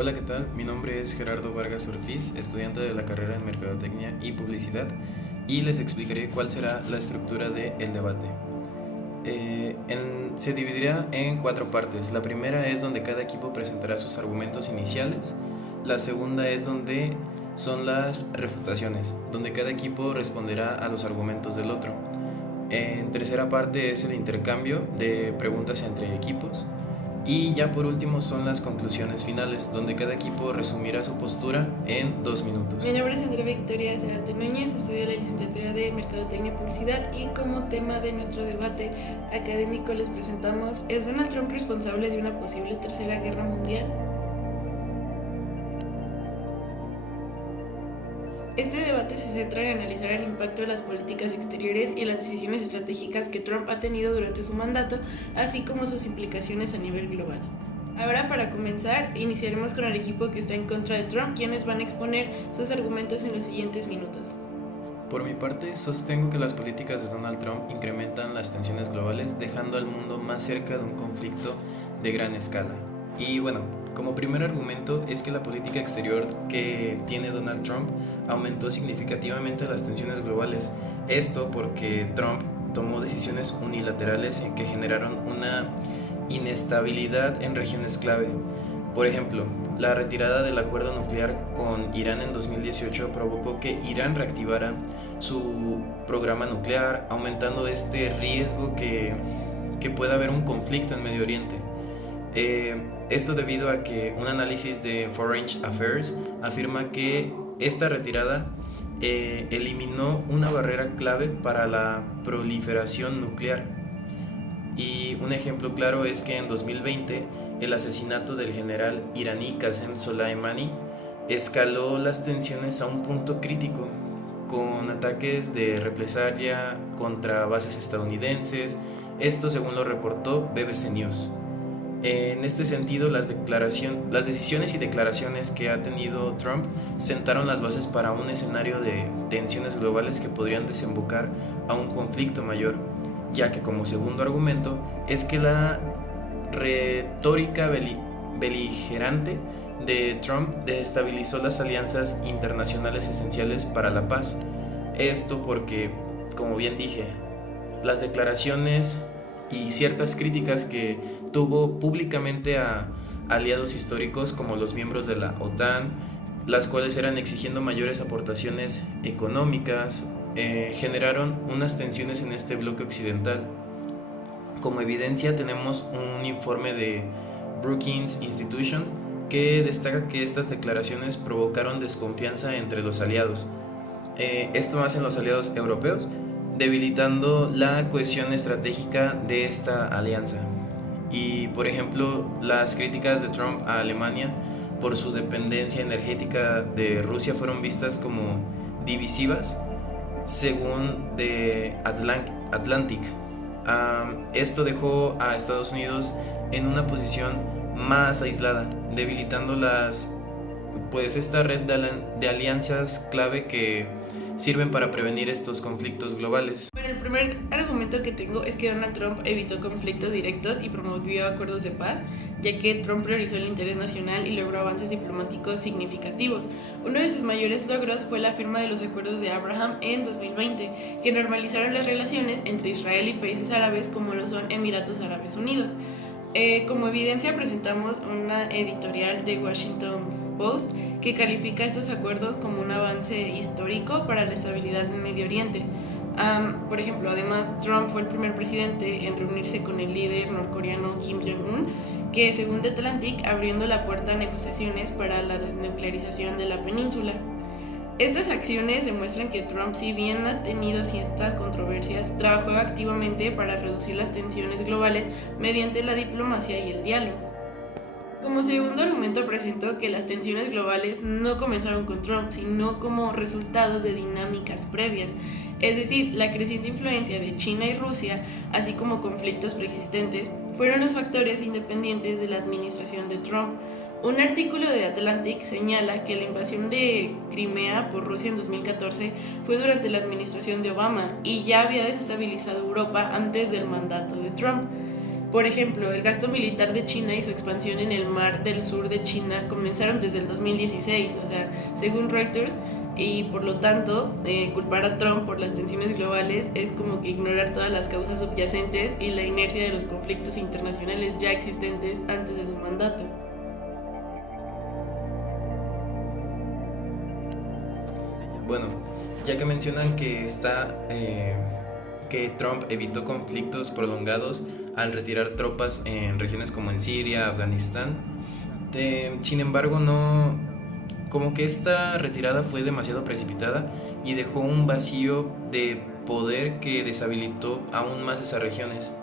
Hola, ¿qué tal? Mi nombre es Gerardo Vargas Ortiz, estudiante de la carrera en Mercadotecnia y Publicidad, y les explicaré cuál será la estructura del debate. Se dividirá en cuatro partes. La primera es donde cada equipo presentará sus argumentos iniciales. La segunda es donde son las refutaciones, donde cada equipo responderá a los argumentos del otro. En tercera parte es el intercambio de preguntas entre equipos. Y ya por último son las conclusiones finales, donde cada equipo resumirá su postura en 2 minutos. Mi nombre es Andrea Victoria Zárate Núñez, estudio la licenciatura de Mercadotecnia y Publicidad y como tema de nuestro debate académico les presentamos: ¿es Donald Trump responsable de una posible tercera guerra mundial? Este debate se centra en analizar el impacto de las políticas exteriores y las decisiones estratégicas que Trump ha tenido durante su mandato, así como sus implicaciones a nivel global. Ahora, para comenzar, iniciaremos con el equipo que está en contra de Trump, quienes van a exponer sus argumentos en los siguientes minutos. Por mi parte, sostengo que las políticas de Donald Trump incrementan las tensiones globales, dejando al mundo más cerca de un conflicto de gran escala. Y bueno, como primer argumento es que la política exterior que tiene Donald Trump aumentó significativamente las tensiones globales. Esto porque Trump tomó decisiones unilaterales que generaron una inestabilidad en regiones clave. Por ejemplo, la retirada del acuerdo nuclear con Irán en 2018 provocó que Irán reactivara su programa nuclear, aumentando este riesgo que pueda haber un conflicto en Medio Oriente. Esto debido a que un análisis de Foreign Affairs afirma que esta retirada eliminó una barrera clave para la proliferación nuclear. Y un ejemplo claro es que en 2020 el asesinato del general iraní Qasem Soleimani escaló las tensiones a un punto crítico, con ataques de represalia contra bases estadounidenses, esto según lo reportó BBC News. En este sentido, las decisiones y declaraciones que ha tenido Trump sentaron las bases para un escenario de tensiones globales que podrían desembocar a un conflicto mayor, ya que como segundo argumento es que la retórica beligerante de Trump desestabilizó las alianzas internacionales esenciales para la paz. Esto porque, como bien dije, las declaraciones y ciertas críticas que tuvo públicamente a aliados históricos como los miembros de la OTAN, las cuales eran exigiendo mayores aportaciones económicas, generaron unas tensiones en este bloque occidental. Como evidencia tenemos un informe de Brookings Institution que destaca que estas declaraciones provocaron desconfianza entre los aliados. Esto más en los aliados europeos, debilitando la cohesión estratégica de esta alianza. Y por ejemplo, las críticas de Trump a Alemania por su dependencia energética de Rusia fueron vistas como divisivas, según The Atlantic. Esto dejó a Estados Unidos en una posición más aislada, debilitando esta red de alianzas clave que sirven para prevenir estos conflictos globales. Bueno, el primer argumento que tengo es que Donald Trump evitó conflictos directos y promovió acuerdos de paz, ya que Trump priorizó el interés nacional y logró avances diplomáticos significativos. Uno de sus mayores logros fue la firma de los acuerdos de Abraham en 2020, que normalizaron las relaciones entre Israel y países árabes como lo son Emiratos Árabes Unidos. Como evidencia presentamos una editorial de Washington Post que califica estos acuerdos como un avance histórico para la estabilidad en Medio Oriente. Por ejemplo, además, Trump fue el primer presidente en reunirse con el líder norcoreano Kim Jong-un, que según The Atlantic, abriendo la puerta a negociaciones para la desnuclearización de la península. Estas acciones demuestran que Trump, si bien ha tenido ciertas controversias, trabajó activamente para reducir las tensiones globales mediante la diplomacia y el diálogo. Como segundo argumento presentó que las tensiones globales no comenzaron con Trump, sino como resultados de dinámicas previas, es decir, la creciente influencia de China y Rusia, así como conflictos preexistentes, fueron los factores independientes de la administración de Trump. Un artículo de Atlantic señala que la invasión de Crimea por Rusia en 2014 fue durante la administración de Obama y ya había desestabilizado Europa antes del mandato de Trump. Por ejemplo, el gasto militar de China y su expansión en el mar del sur de China comenzaron desde el 2016, o sea, según Reuters, y por lo tanto, culpar a Trump por las tensiones globales es como que ignorar todas las causas subyacentes y la inercia de los conflictos internacionales ya existentes antes de su mandato. Bueno, ya que mencionan que que Trump evitó conflictos prolongados al retirar tropas en regiones como en Siria, Afganistán, sin embargo como que esta retirada fue demasiado precipitada y dejó un vacío de poder que deshabilitó aún más esas regiones.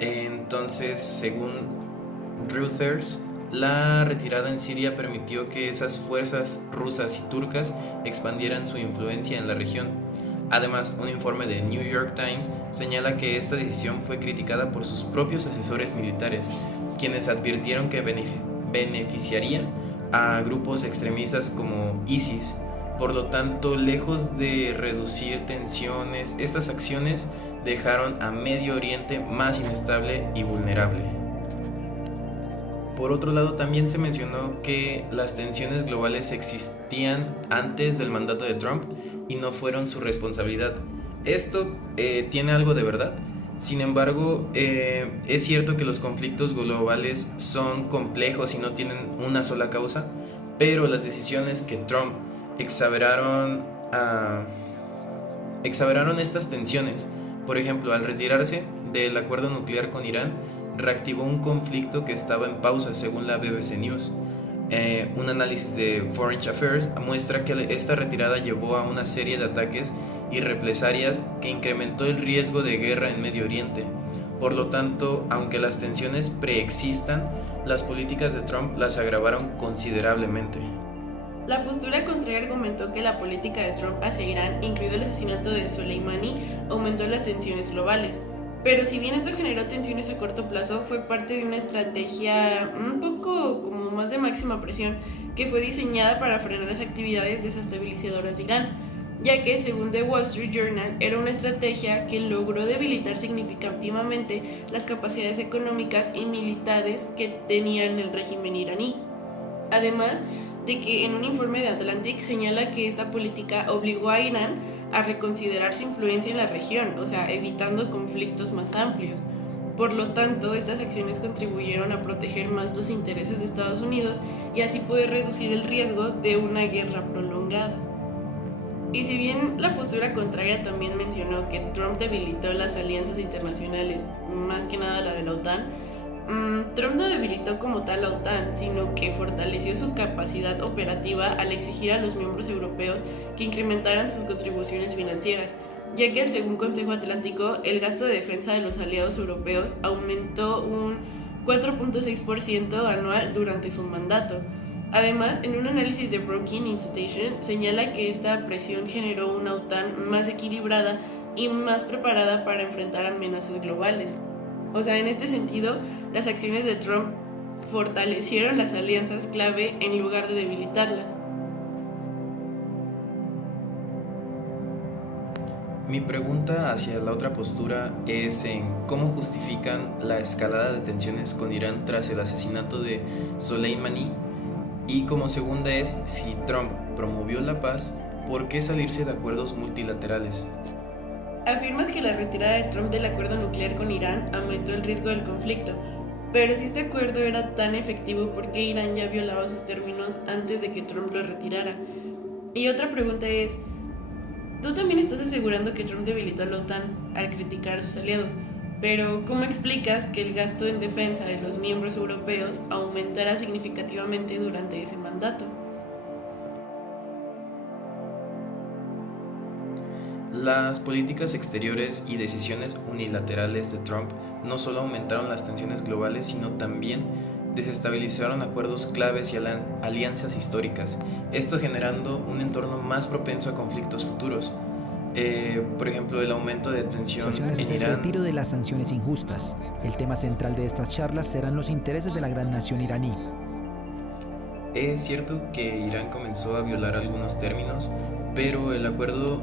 Entonces, según Reuters, la retirada en Siria permitió que esas fuerzas rusas y turcas expandieran su influencia en la región. Además, un informe de New York Times señala que esta decisión fue criticada por sus propios asesores militares, quienes advirtieron que beneficiaría a grupos extremistas como ISIS. Por lo tanto, lejos de reducir tensiones, estas acciones dejaron a Medio Oriente más inestable y vulnerable. Por otro lado, también se mencionó que las tensiones globales existían antes del mandato de Trump y no fueron su responsabilidad. Esto tiene algo de verdad. Sin embargo, es cierto que los conflictos globales son complejos y no tienen una sola causa, pero las decisiones que Trump exageraron estas tensiones. Por ejemplo, al retirarse del acuerdo nuclear con Irán, reactivó un conflicto que estaba en pausa, según la BBC News. Un análisis de Foreign Affairs muestra que esta retirada llevó a una serie de ataques y represalias que incrementó el riesgo de guerra en Medio Oriente. Por lo tanto, aunque las tensiones preexistan, las políticas de Trump las agravaron considerablemente. La postura contraria argumentó que la política de Trump hacia Irán, incluido el asesinato de Soleimani, aumentó las tensiones globales. Pero si bien esto generó tensiones a corto plazo, fue parte de una estrategia un poco como más de máxima presión que fue diseñada para frenar las actividades desestabilizadoras de Irán, ya que según The Wall Street Journal era una estrategia que logró debilitar significativamente las capacidades económicas y militares que tenía el régimen iraní. Además de que en un informe de Atlantic señala que esta política obligó a Irán a reconsiderar su influencia en la región, o sea, evitando conflictos más amplios. Por lo tanto, estas acciones contribuyeron a proteger más los intereses de Estados Unidos y así poder reducir el riesgo de una guerra prolongada. Y si bien la postura contraria también mencionó que Trump debilitó las alianzas internacionales, más que nada la de la OTAN, Trump no debilitó como tal la OTAN, sino que fortaleció su capacidad operativa al exigir a los miembros europeos que incrementaran sus contribuciones financieras, ya que según Consejo Atlántico, el gasto de defensa de los aliados europeos aumentó un 4.6% anual durante su mandato. Además, en un análisis de Brookings Institution señala que esta presión generó una OTAN más equilibrada y más preparada para enfrentar amenazas globales. O sea, en este sentido, las acciones de Trump fortalecieron las alianzas clave en lugar de debilitarlas. Mi pregunta hacia la otra postura es en cómo justifican la escalada de tensiones con Irán tras el asesinato de Soleimani, y como segunda es si Trump promovió la paz, ¿por qué salirse de acuerdos multilaterales? Afirmas que la retirada de Trump del acuerdo nuclear con Irán aumentó el riesgo del conflicto, pero si este acuerdo era tan efectivo, ¿por qué Irán ya violaba sus términos antes de que Trump lo retirara? Y otra pregunta es, tú también estás asegurando que Trump debilitó a la OTAN al criticar a sus aliados, pero ¿cómo explicas que el gasto en defensa de los miembros europeos aumentara significativamente durante ese mandato? Las políticas exteriores y decisiones unilaterales de Trump no solo aumentaron las tensiones globales, sino también desestabilizaron acuerdos claves y alianzas históricas, esto generando un entorno más propenso a conflictos futuros. Por ejemplo, el aumento de tensión en Es el Irán. retiro de las sanciones injustas. El tema central de estas charlas serán los intereses de la gran nación iraní. Es cierto que Irán comenzó a violar algunos términos, pero el acuerdo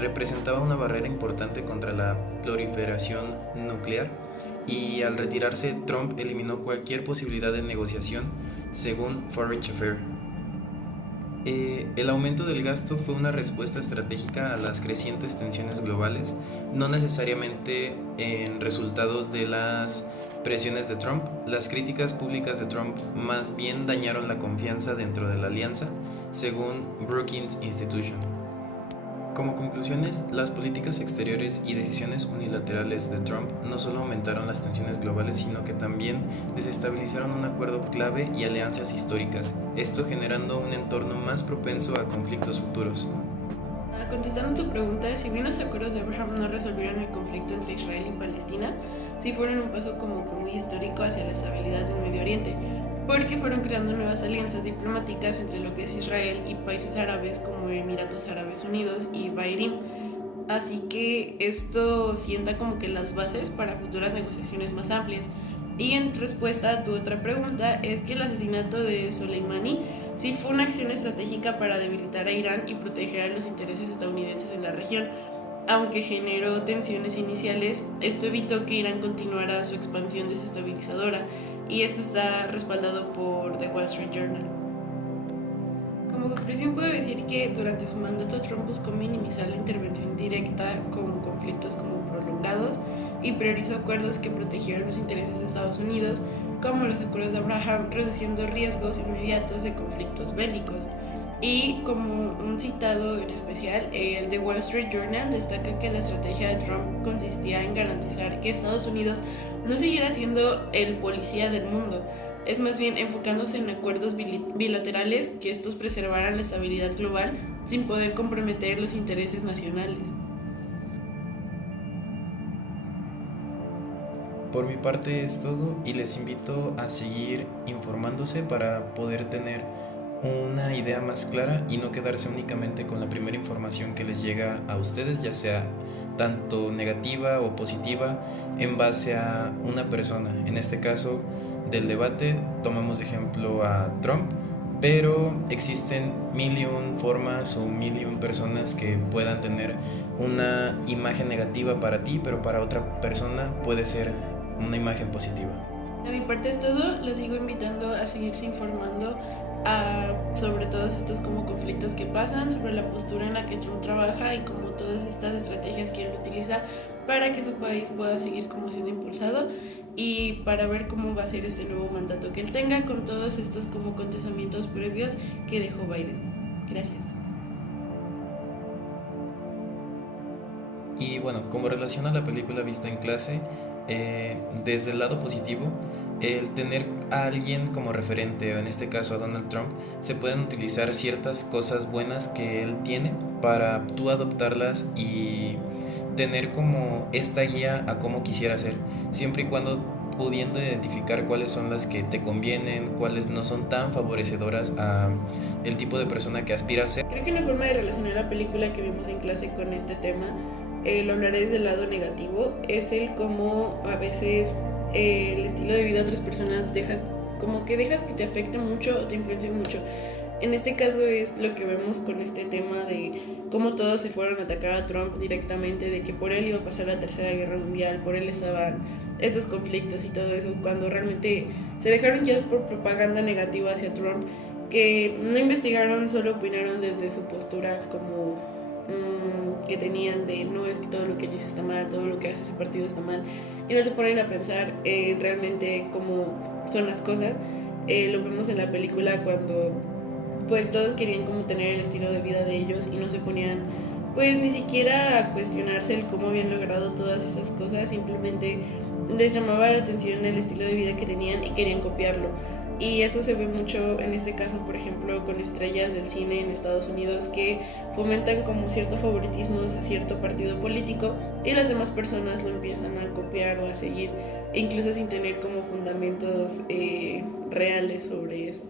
representaba una barrera importante contra la proliferación nuclear y al retirarse Trump eliminó cualquier posibilidad de negociación, según Foreign Affair. El aumento del gasto fue una respuesta estratégica a las crecientes tensiones globales, no necesariamente en resultados de las presiones de Trump. Las críticas públicas de Trump más bien dañaron la confianza dentro de la alianza, según Brookings Institution. Como conclusiones, las políticas exteriores y decisiones unilaterales de Trump no solo aumentaron las tensiones globales, sino que también desestabilizaron un acuerdo clave y alianzas históricas, esto generando un entorno más propenso a conflictos futuros. Contestando tu pregunta, si bien los acuerdos de Abraham no resolvieron el conflicto entre Israel y Palestina, sí fueron un paso como que muy histórico hacia la estabilidad del Medio Oriente, porque fueron creando nuevas alianzas diplomáticas entre lo que es Israel y países árabes como Emiratos Árabes Unidos y Bahrein. Así que esto sienta como que las bases para futuras negociaciones más amplias. Y en respuesta a tu otra pregunta, es que el asesinato de Soleimani sí fue una acción estratégica para debilitar a Irán y proteger a los intereses estadounidenses en la región. Aunque generó tensiones iniciales, esto evitó que Irán continuara su expansión desestabilizadora, y esto está respaldado por The Wall Street Journal. Como conclusión puedo decir que durante su mandato Trump buscó minimizar la intervención directa con conflictos como prolongados y priorizó acuerdos que protegieran los intereses de Estados Unidos, como los acuerdos de Abraham, reduciendo riesgos inmediatos de conflictos bélicos. Y como un citado en especial, el The Wall Street Journal destaca que la estrategia de Trump consistía en garantizar que Estados Unidos no siguiera siendo el policía del mundo, es más bien enfocándose en acuerdos bilaterales que estos preservaran la estabilidad global sin poder comprometer los intereses nacionales. Por mi parte es todo y les invito a seguir informándose para poder tener una idea más clara y no quedarse únicamente con la primera información que les llega a ustedes, ya sea tanto negativa o positiva, en base a una persona. En este caso del debate tomamos de ejemplo a Trump, pero existen 1001 formas o 1001 personas que puedan tener una imagen negativa para ti, pero para otra persona puede ser una imagen positiva. De mi parte es todo, los sigo invitando a seguirse informando sobre todos estos como conflictos que pasan, sobre la postura en la que Trump trabaja y como todas estas estrategias que él utiliza para que su país pueda seguir como siendo impulsado, y para ver cómo va a ser este nuevo mandato que él tenga con todos estos como acontecimientos previos que dejó Biden. Gracias. Y bueno, como relación a la película vista en clase, desde el lado positivo, el tener a alguien como referente, o en este caso a Donald Trump, se pueden utilizar ciertas cosas buenas que él tiene para tú adoptarlas y tener como esta guía a cómo quisiera ser, siempre y cuando pudiendo identificar cuáles son las que te convienen, cuáles no son tan favorecedoras a el tipo de persona que aspira a ser. Creo que una forma de relacionar la película que vimos en clase con este tema, lo hablaré desde el lado negativo, es el cómo a veces el estilo de vida de otras personas dejas que te afecte mucho o te influencie mucho. En este caso es lo que vemos con este tema de cómo todos se fueron a atacar a Trump directamente, de que por él iba a pasar la Tercera Guerra Mundial, por él estaban estos conflictos y todo eso, cuando realmente se dejaron ya por propaganda negativa hacia Trump, que no investigaron, solo opinaron desde su postura como que tenían de no, es que todo lo que dice está mal, todo lo que hace ese partido está mal, y no se ponen a pensar realmente cómo son las cosas. Lo vemos en la película cuando pues todos querían como tener el estilo de vida de ellos y no se ponían pues ni siquiera a cuestionarse el cómo habían logrado todas esas cosas, simplemente les llamaba la atención el estilo de vida que tenían y querían copiarlo. Y eso se ve mucho en este caso, por ejemplo, con estrellas del cine en Estados Unidos que fomentan como cierto favoritismo hacia cierto partido político y las demás personas lo empiezan a copiar o a seguir, incluso sin tener como fundamentos reales sobre eso.